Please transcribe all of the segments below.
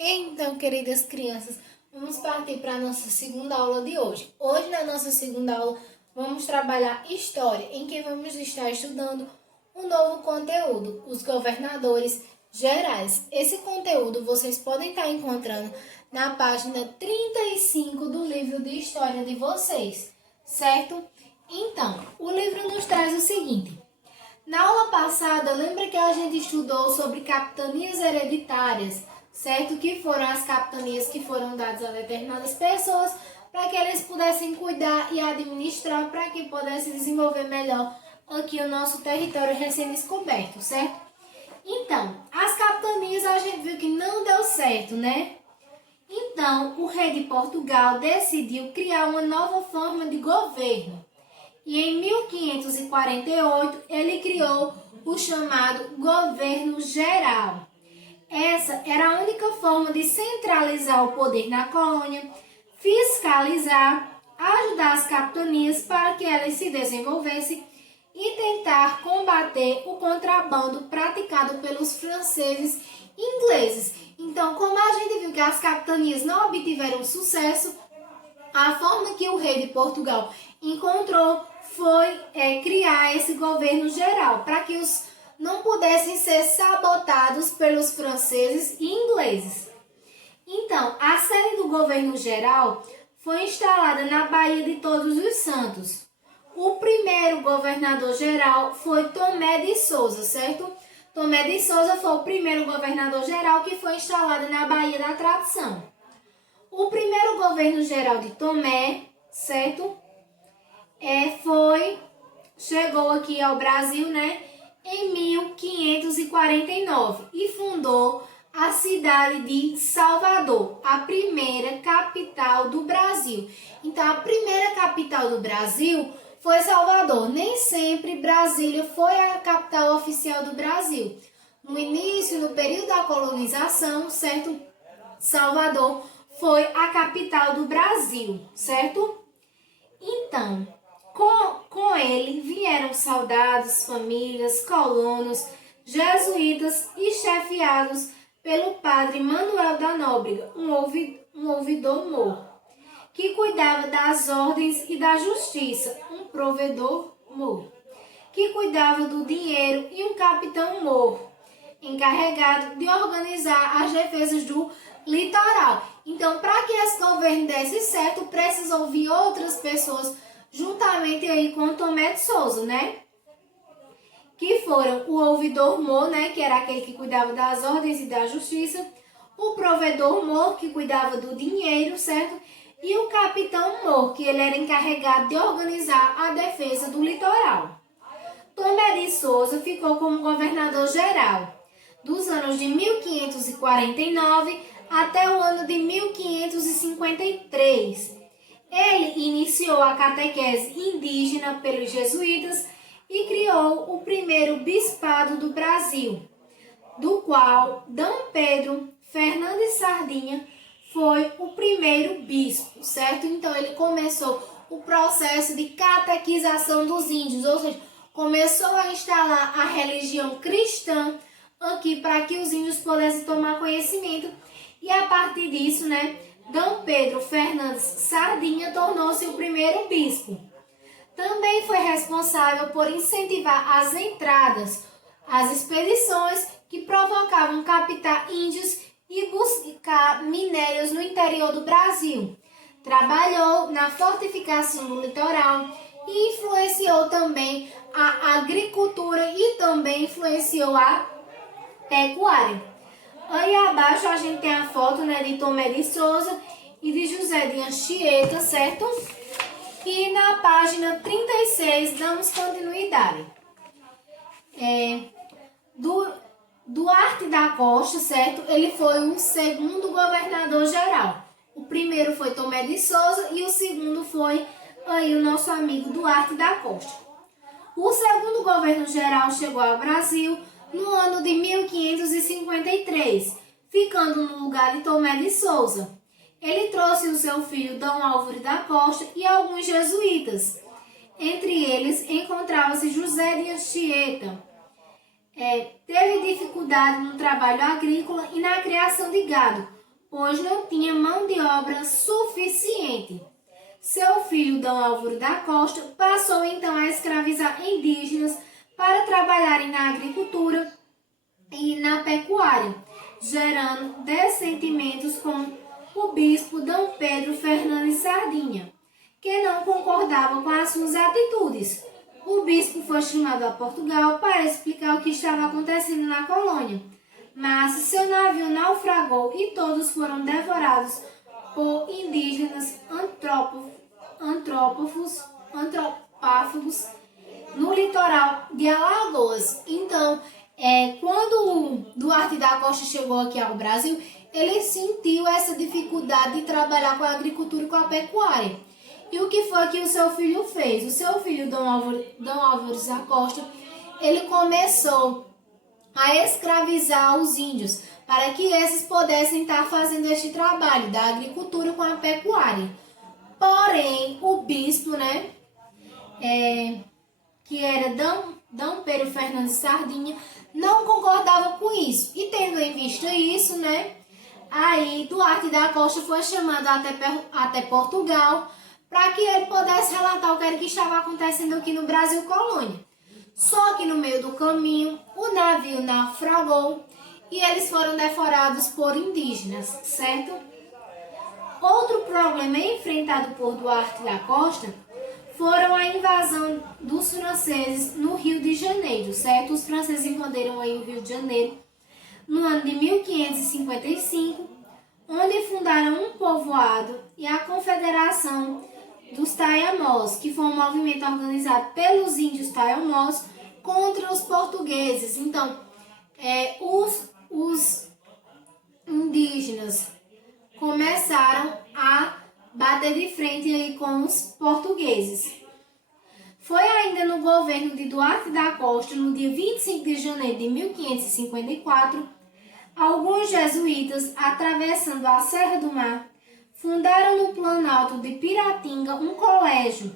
Então, queridas crianças, vamos partir para a nossa segunda aula de hoje. Hoje, na nossa segunda aula, vamos trabalhar história, em que vamos estar estudando um novo conteúdo, os governadores gerais. Esse conteúdo vocês podem estar encontrando na página 35 do livro de história de vocês, certo? Então, o livro nos traz o seguinte. Na aula passada, lembra que a gente estudou sobre capitanias hereditárias, certo? Que foram as capitanias que foram dadas a determinadas pessoas para que eles pudessem cuidar e administrar para que pudessem desenvolver melhor aqui o nosso território recém-descoberto, certo? Então, as capitanias a gente viu que não deu certo, né? Então, o rei de Portugal decidiu criar uma nova forma de governo. E em 1548 ele criou o chamado Governo Geral. Essa era a única forma de centralizar o poder na colônia, fiscalizar, ajudar as capitanias para que elas se desenvolvessem e tentar combater o contrabando praticado pelos franceses e ingleses. Então, como a gente viu que as capitanias não obtiveram sucesso, a forma que o rei de Portugal encontrou foi criar esse governo geral, para que os não pudessem ser sabotados pelos franceses e ingleses. Então, a sede do governo geral foi instalada na Baía de Todos os Santos. O primeiro governador geral foi Tomé de Souza, certo? Tomé de Souza foi o primeiro governador geral que foi instalado na Baía da Tradição. O primeiro governo geral de Tomé, certo? Chegou aqui ao Brasil, né, em 1549 e fundou a cidade de Salvador, a primeira capital do Brasil. Então, a primeira capital do Brasil foi Salvador. Nem sempre Brasília foi a capital oficial do Brasil. No início, no período da colonização, certo? Salvador foi a capital do Brasil, certo? Então, com ele vieram soldados, famílias, colonos, jesuítas e chefiados pelo padre Manuel da Nóbrega, um ouvidor mor, que cuidava das ordens e da justiça, um provedor mor, que cuidava do dinheiro e um capitão mor, encarregado de organizar as defesas do litoral. Então, para que esse governo desse certo, precisou vir outras pessoas juntamente aí com Tomé de Souza, né? Que foram o ouvidor mor, né? Que era aquele que cuidava das ordens e da justiça, o provedor mor, que cuidava do dinheiro, certo? E o capitão mor, que ele era encarregado de organizar a defesa do litoral. Tomé de Souza ficou como governador geral dos anos de 1549 até o ano de 1553. Ele iniciou a catequese indígena pelos jesuítas e criou o primeiro bispado do Brasil, do qual D. Pedro Fernandes Sardinha foi o primeiro bispo, certo? Então, ele começou o processo de catequização dos índios, ou seja, começou a instalar a religião cristã aqui para que os índios pudessem tomar conhecimento. E a partir disso, né, D. Pedro Fernandes Sardinha tornou-se o primeiro bispo. Também foi responsável por incentivar as entradas, as expedições que provocavam captar índios e buscar minérios no interior do Brasil. Trabalhou na fortificação do litoral e influenciou também a agricultura e também influenciou a pecuária. Aí abaixo a gente tem a foto, né, de Tomé de Souza e de José de Anchieta, certo? E na página 36 damos continuidade. Duarte da Costa, certo? Ele foi o segundo governador geral. O primeiro foi Tomé de Souza e o segundo foi aí o nosso amigo Duarte da Costa. O segundo governo geral chegou ao Brasil no ano de 1553, ficando no lugar de Tomé de Souza. Ele trouxe o seu filho D. Álvares da Costa e alguns jesuítas. Entre eles encontrava-se José de Anchieta. Teve dificuldade no trabalho agrícola e na criação de gado, pois não tinha mão de obra suficiente. Seu filho, D. Álvaro da Costa, passou então a escravizar indígenas para trabalharem na agricultura e na pecuária, gerando dessentimentos com o bispo D. Pedro Fernandes Sardinha, que não concordava com as suas atitudes. O bispo foi chamado a Portugal para explicar o que estava acontecendo na colônia, mas seu navio naufragou e todos foram devorados por indígenas antropófagos no litoral de Alagoas. Então, quando Duarte da Costa chegou aqui ao Brasil, ele sentiu essa dificuldade de trabalhar com a agricultura e com a pecuária. E o que foi que o seu filho fez? O seu filho, D. Álvaro da Costa, ele começou a escravizar os índios para que esses pudessem estar fazendo este trabalho da agricultura com a pecuária. Porém, o bispo, que era D. Pedro Fernandes Sardinha, não concordava com isso. E tendo em vista isso, aí Duarte da Costa foi chamado até Portugal para que ele pudesse relatar o que era que estava acontecendo aqui no Brasil colônia. Só que no meio do caminho, o navio naufragou e eles foram devorados por indígenas, certo? Outro problema enfrentado por Duarte da Costa foram a invasão dos franceses no Rio de Janeiro, certo? Os franceses invadiram aí o Rio de Janeiro no ano de 1555, onde fundaram um povoado e a Confederação dos Taíamós, que foi um movimento organizado pelos índios Taíamós contra os portugueses. Então, os indígenas começaram a bater de frente aí com os portugueses. Foi ainda no governo de Duarte da Costa, no dia 25 de janeiro de 1554, alguns jesuítas, atravessando a Serra do Mar, fundaram no Planalto de Piratinga um colégio,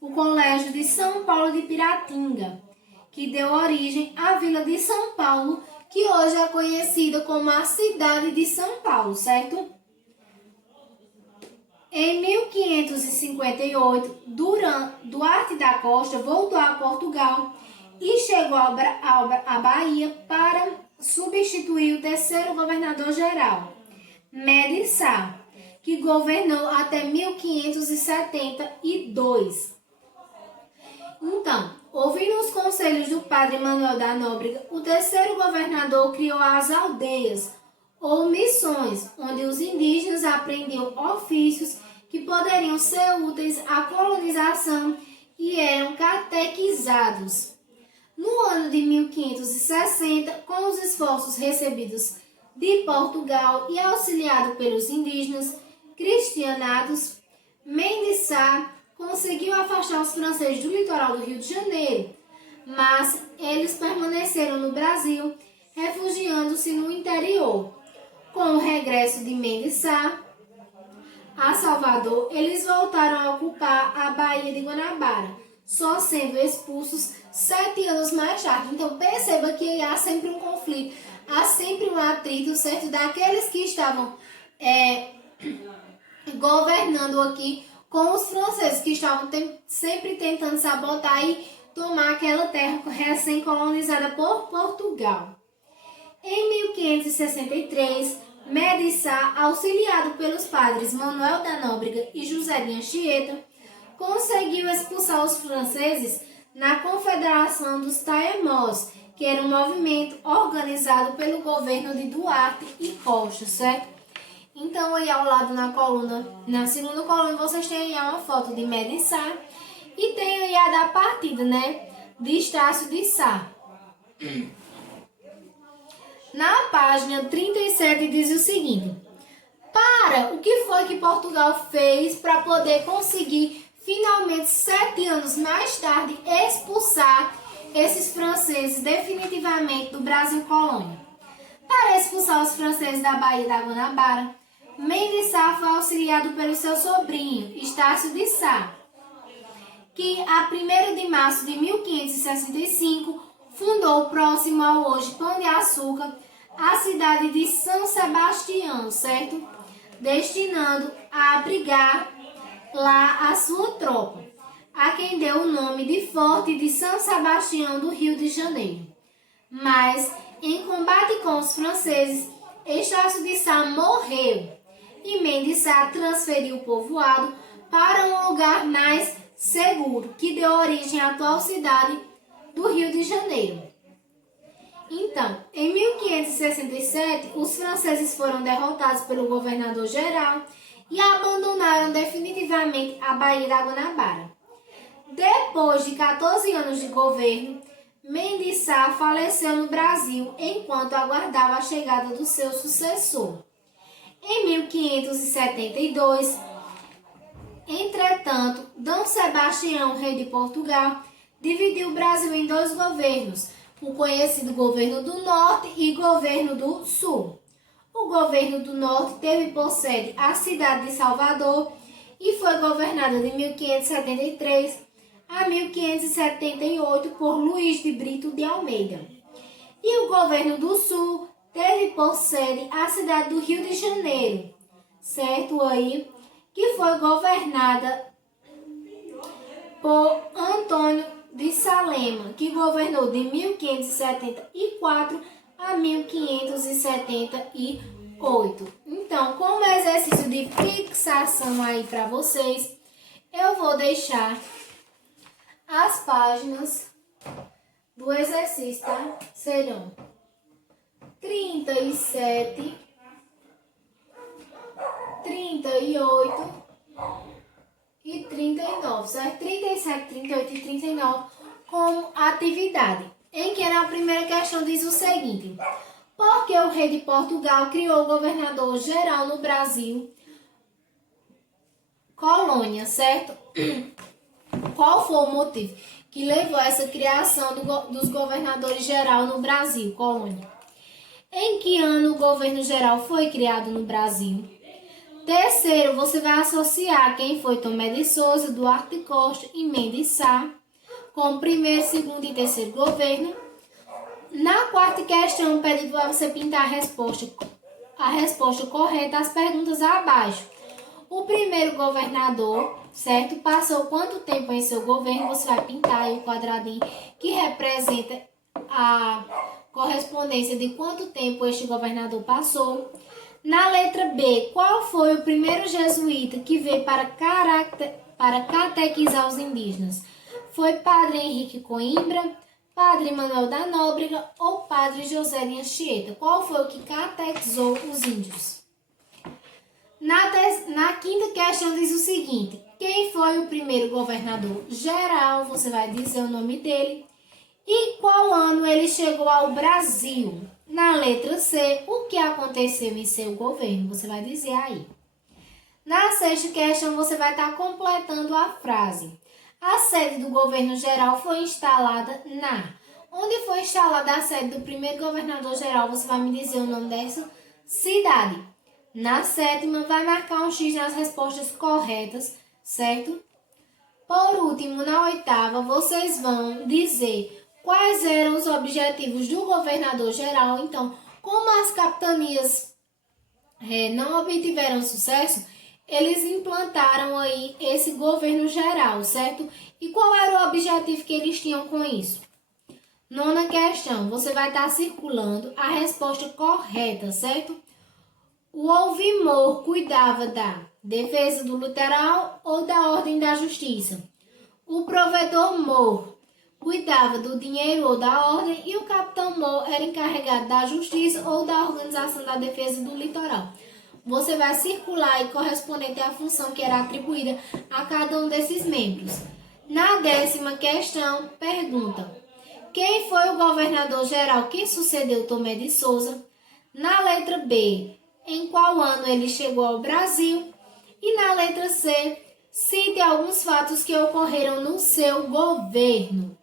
o Colégio de São Paulo de Piratinga, que deu origem à Vila de São Paulo, que hoje é conhecida como a cidade de São Paulo, certo? Em 1558, Duarte da Costa voltou a Portugal e chegou à Bahia para substituir o terceiro governador-geral, Medi Sá, que governou até 1572. Então, ouvindo os conselhos do padre Manuel da Nóbrega, o terceiro governador criou as aldeias, ou missões, onde os indígenas aprendiam ofícios que poderiam ser úteis à colonização e eram catequizados. No ano de 1560, com os esforços recebidos de Portugal e auxiliado pelos indígenas cristianados, Medi Sá conseguiu afastar os franceses do litoral do Rio de Janeiro, mas eles permaneceram no Brasil, refugiando-se no interior. Com o regresso de Medi Sá a Salvador, eles voltaram a ocupar a Baía de Guanabara, só sendo expulsos 7 anos mais tarde. Então perceba que há sempre um conflito, há sempre um atrito, certo, daqueles que estavam governando aqui com os franceses, que estavam sempre tentando sabotar e tomar aquela terra recém-colonizada por Portugal. Em 1563, Medi Sá, auxiliado pelos padres Manuel da Nóbrega e José de Anchieta, conseguiu expulsar os franceses na Confederação dos Taíamós, que era um movimento organizado pelo governo de Duarte e Costa, certo? Então, aí ao lado na segunda coluna, vocês têm aí uma foto de Medi Sá e tem aí a da partida, de Estácio de Sá. Na página 37 diz o seguinte: para o que foi que Portugal fez para poder conseguir finalmente 7 anos mais tarde expulsar esses franceses definitivamente do Brasil colônia? Para expulsar os franceses da Baía da Guanabara, Medi Sá foi auxiliado pelo seu sobrinho, Estácio de Sá, que a 1º de março de 1565 fundou, próximo ao hoje Pão de Açúcar, a cidade de São Sebastião, certo? Destinando a abrigar lá a sua tropa, a quem deu o nome de Forte de São Sebastião do Rio de Janeiro. Mas, em combate com os franceses, Estácio de Sá morreu e Mendes Sá transferiu o povoado para um lugar mais seguro, que deu origem à atual cidade do Rio de Janeiro. Então, em 1567, os franceses foram derrotados pelo governador-geral e abandonaram definitivamente a Baía da Guanabara. Depois de 14 anos de governo, Mendes Sá faleceu no Brasil enquanto aguardava a chegada do seu sucessor. Em 1572, entretanto, D. Sebastião, rei de Portugal, dividiu o Brasil em dois governos, o conhecido Governo do Norte e Governo do Sul. O Governo do Norte teve por sede a cidade de Salvador e foi governado de 1573 a 1578 por Luís de Brito de Almeida. E o Governo do Sul teve por sede a cidade do Rio de Janeiro, certo aí, que foi governada por Antônio de Salema, que governou de 1574 a 1578. Então, como exercício de fixação aí para vocês, eu vou deixar as páginas do exercício, tá? Serão 37, 38 e 39, certo? 37, 38 e 39 como atividade. Em que na primeira questão diz o seguinte: por que o rei de Portugal criou o governador-geral no Brasil? Colônia, certo? Qual foi o motivo que levou a essa criação dos governadores-geral no Brasil, colônia? Em que ano o governo-geral foi criado no Brasil? Terceiro, você vai associar quem foi Tomé de Souza, Duarte Costa e Mendes Sá como primeiro, segundo e terceiro governo. Na quarta questão, pede para você pintar a resposta correta às perguntas abaixo. O primeiro governador, certo? Passou quanto tempo em seu governo? Você vai pintar aí o quadradinho que representa a correspondência de quanto tempo este governador passou. Na letra B, qual foi o primeiro jesuíta que veio para catequizar os indígenas? Foi Padre Henrique Coimbra, Padre Manuel da Nóbrega ou Padre José de Anchieta? Qual foi o que catequizou os índios? Na quinta questão diz o seguinte: quem foi o primeiro governador geral? Você vai dizer o nome dele. E qual ano ele chegou ao Brasil? Na letra C, o que aconteceu em seu governo? Você vai dizer aí. Na sexta questão, você vai estar completando a frase. A sede do governo geral foi instalada na... Onde foi instalada a sede do primeiro governador geral? Você vai me dizer o nome dessa cidade. Na sétima, vai marcar um X nas respostas corretas, certo? Por último, na oitava, vocês vão dizer quais eram os objetivos do governador-geral. Então, como as capitanias não obtiveram sucesso, eles implantaram aí esse governo-geral, certo? E qual era o objetivo que eles tinham com isso? Nona questão, você vai estar circulando a resposta correta, certo? O ouvimor cuidava da defesa do literal ou da ordem da justiça. O provedor mor cuidava do dinheiro ou da ordem e o capitão mor era encarregado da justiça ou da organização da defesa do litoral. Você vai circular e correspondente à função que era atribuída a cada um desses membros. Na 10ª questão, pergunta: quem foi o governador-geral que sucedeu Tomé de Souza? Na letra B, em qual ano ele chegou ao Brasil? E na letra C, cite alguns fatos que ocorreram no seu governo.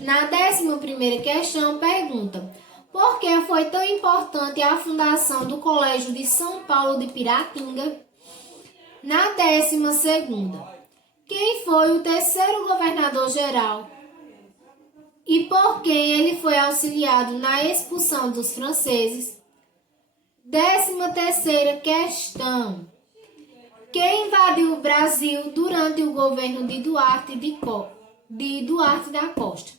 Na 11ª questão, pergunta: por que foi tão importante a fundação do Colégio de São Paulo de Piratinga? Na 12ª, quem foi o terceiro governador-geral e por quem ele foi auxiliado na expulsão dos franceses. 13ª questão. Quem invadiu o Brasil durante o governo de Duarte da Costa?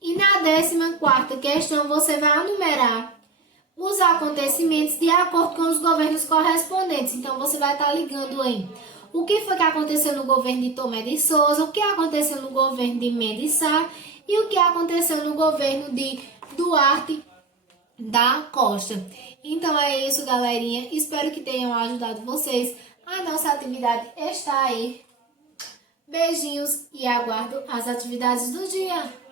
E na 14ª questão, você vai enumerar os acontecimentos de acordo com os governos correspondentes. Então, você vai estar ligando em o que foi que aconteceu no governo de Tomé de Souza, o que aconteceu no governo de Mendes Sá e o que aconteceu no governo de Duarte da Costa. Então, é isso, galerinha. Espero que tenham ajudado vocês. A nossa atividade está aí. Beijinhos e aguardo as atividades do dia.